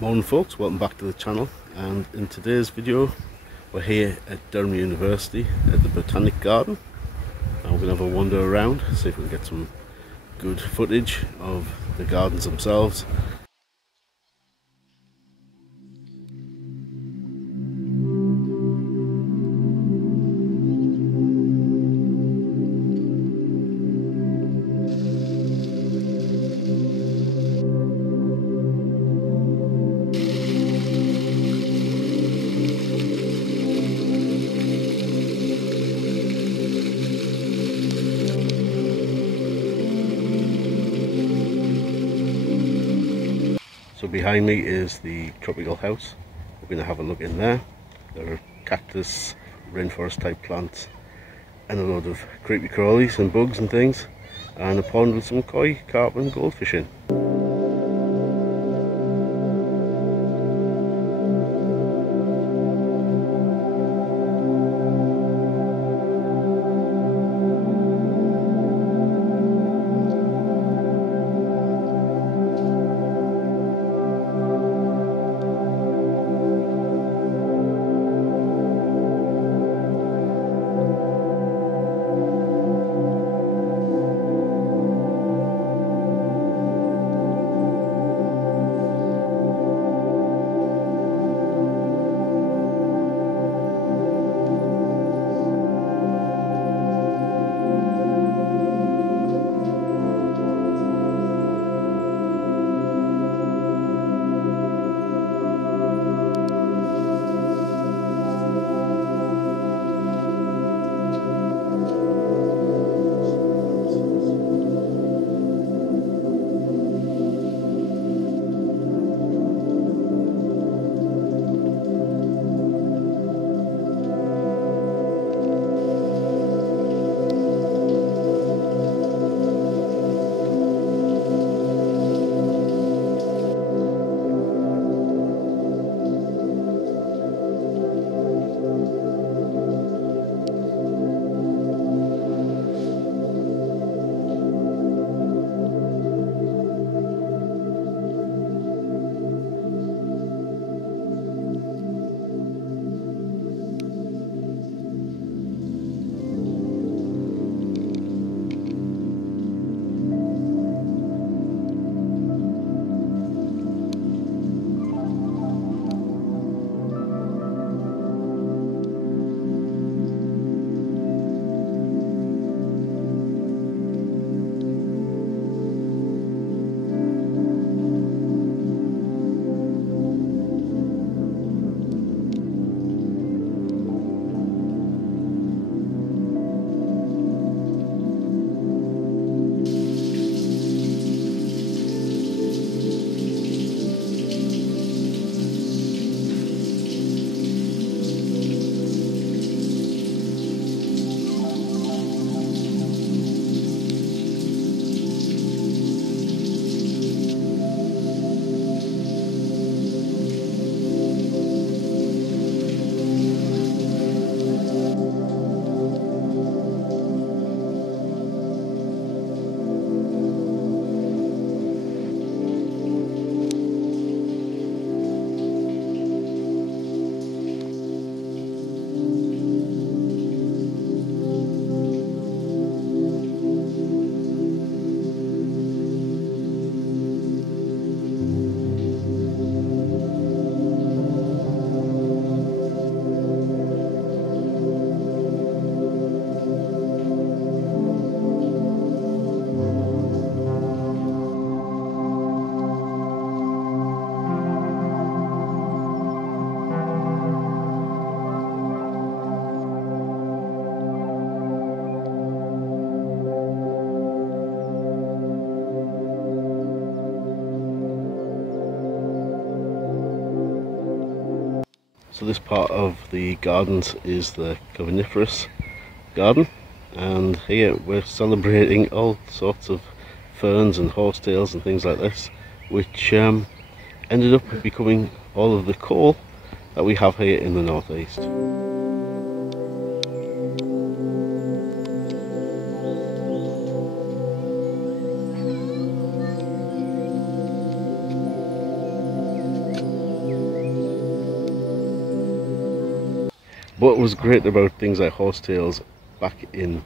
Morning folks, welcome back to the channel, and in today's video we're here at Durham University at the Botanic Garden, and we're going to have a wander around, see if we can get some good footage of the gardens themselves. So behind me is the tropical house. We're going to have a look in there. There are cactus, rainforest type plants, and a load of creepy crawlies and bugs and things, and a pond with some koi, carp and goldfish in. So this part of the gardens is the Carboniferous Garden, and here we're celebrating all sorts of ferns and horsetails and things like this, which ended up becoming all of the coal that we have here in the northeast. what was great about things like horsetails back in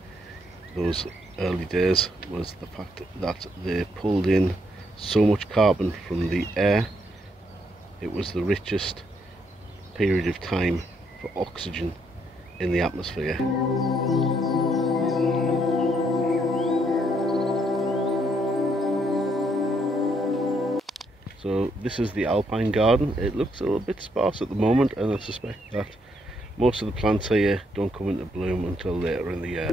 those early days was the fact that they pulled in so much carbon from the air. It was the richest period of time for oxygen in the atmosphere. So this is the Alpine Garden. It looks a little bit sparse at the moment, and I suspect that most of the plants here don't come into bloom until later in the year.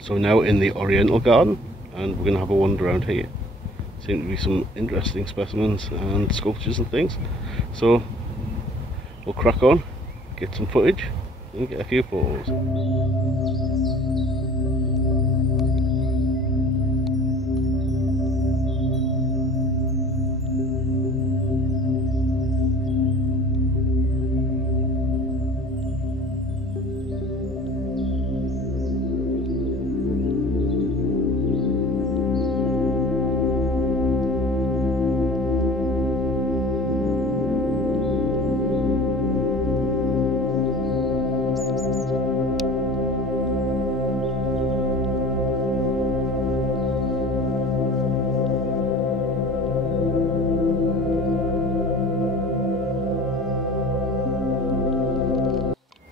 So now in the Oriental Garden, and we're going to have a wander around here. Seem to be some interesting specimens and sculptures and things. So we'll crack on, get some footage and get a few photos.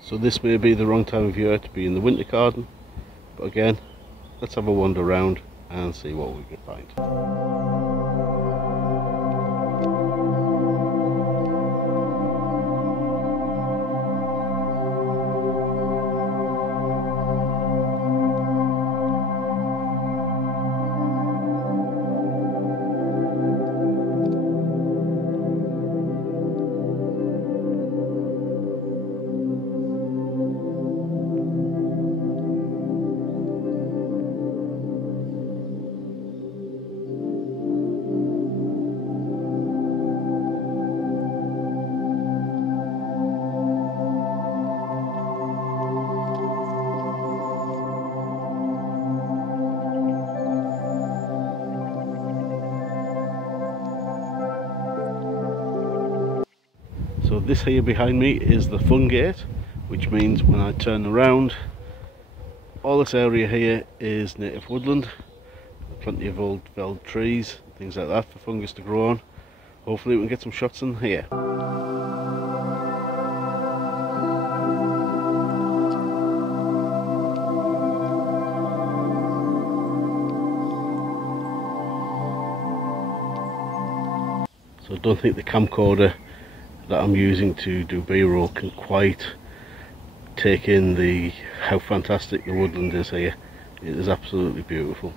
So this may be the wrong time of year to be in the winter garden, but again, let's have a wander around and see what we can find. So this here behind me is the Fungate, which means when I turn around, all this area here is native woodland. Plenty of old felled trees, things like that for fungus to grow on. Hopefully we can get some shots in here. So I don't think the camcorder that I'm using to do B-roll can quite take in how fantastic the woodland is here. It is absolutely beautiful.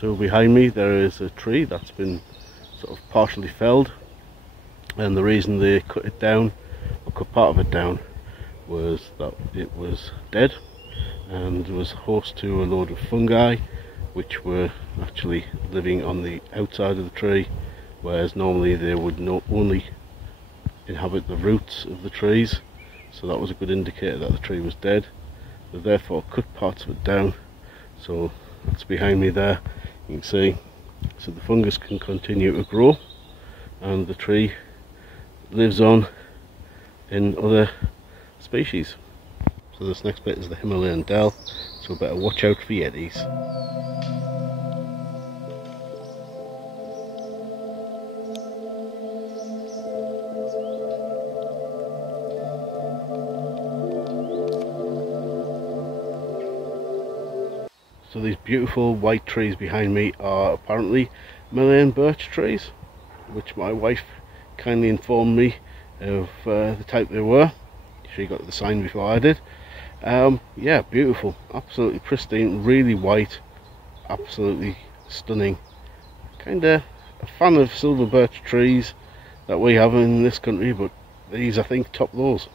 So behind me there is a tree that's been sort of partially felled, and the reason they cut it down, or cut part of it down, was that it was dead and was host to a load of fungi which were actually living on the outside of the tree whereas normally they would only inhabit the roots of the trees, so that was a good indicator that the tree was dead. They therefore cut parts of it down, so that's behind me there, you can see, so the fungus can continue to grow and the tree lives on in other species. So this next bit is the Himalayan dell, so better watch out for yetis. So these beautiful white trees behind me are apparently Himalayan birch trees, which my wife kindly informed me of the type they were. She got the sign before I did. Yeah, beautiful, absolutely pristine, really white, absolutely stunning. Kinda a fan of silver birch trees that we have in this country, but these I think top those.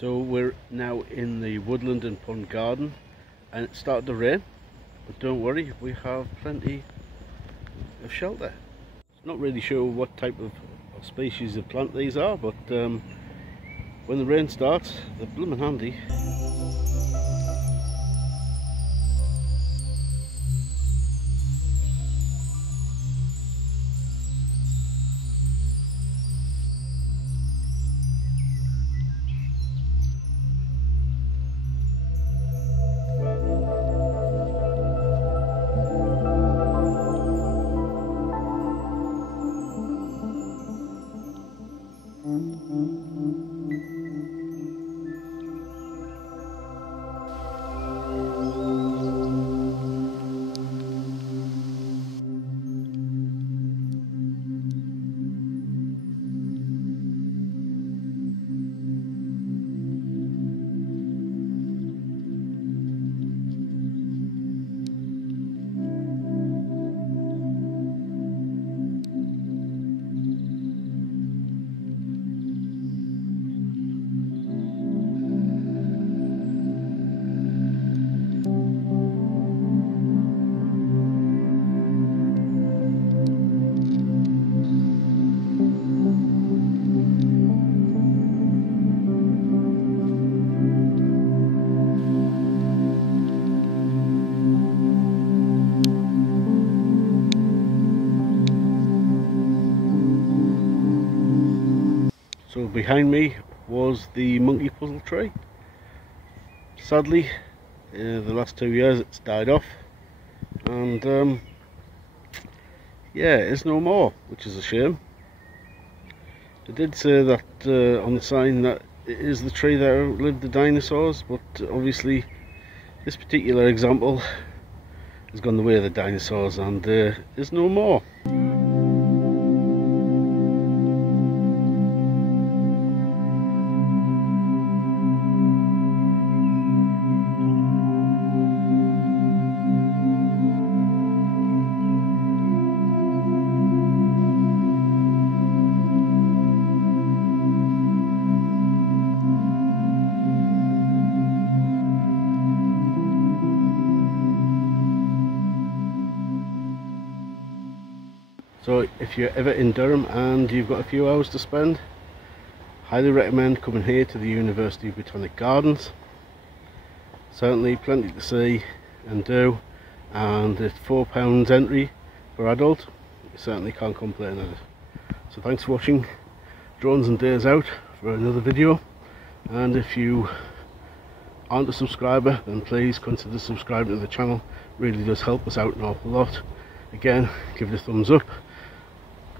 So we're now in the Woodland and Pond Garden, and it started to rain, but don't worry, we have plenty of shelter. Not really sure what type of species of plant these are, but when the rain starts, they're blooming handy. So behind me was the monkey puzzle tree. Sadly, the last 2 years it's died off, and yeah, it's no more, which is a shame. It did say that on the sign that it is the tree that outlived the dinosaurs, but obviously this particular example has gone the way of the dinosaurs and is no more. So if you're ever in Durham and you've got a few hours to spend, highly recommend coming here to the University Botanic Gardens. Certainly plenty to see and do, and it's £4 entry for adult. You certainly can't complain at it. So thanks for watching Drones and Days Out for another video, and if you aren't a subscriber then please consider subscribing to the channel. Really does help us out an awful lot. Again, give it a thumbs up,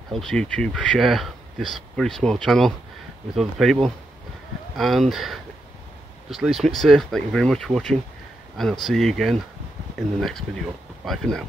helps YouTube share this very small channel with other people, and just leaves me to say thank you very much for watching, and I'll see you again in the next video. Bye for now.